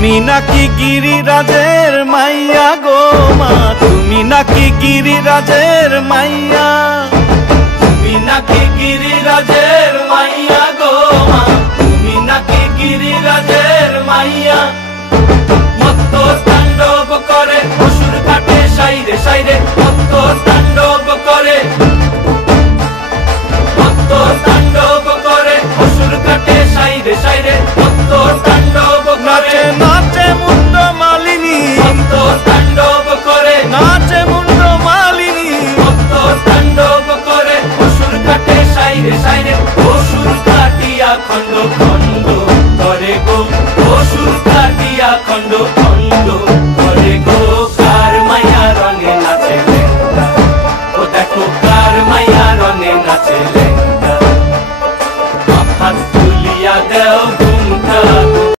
তুমি নাকি গিরিরাজের মাইয়া গো মা, তুমি নাকি গিরিরাজের মাইয়া, তুমি নাকি গিরিরাজের মাইয়া গো মা, তুমি নাকি গিরিরাজের মাইয়া। মত্ত তাণ্ডব করে অসুর কাটে সাইরে সাইরে, মত্ত তাণ্ডব করে, মত্ত তাণ্ডব করে অসুর কাটে সাইরে সাইরে, মত্ত তাণ্ডব করে। নাচে মুন্ড মালিনী, মত্ত তাণ্ডব করে, নাচে মুন্ড মালিনী, মত্ত তাণ্ডব করে অসুর কাটে সাইরে সাইরে, অসুর কাটিয়া খণ্ড খণ্ড করে গো, অসুর কাটিয়া খণ্ড।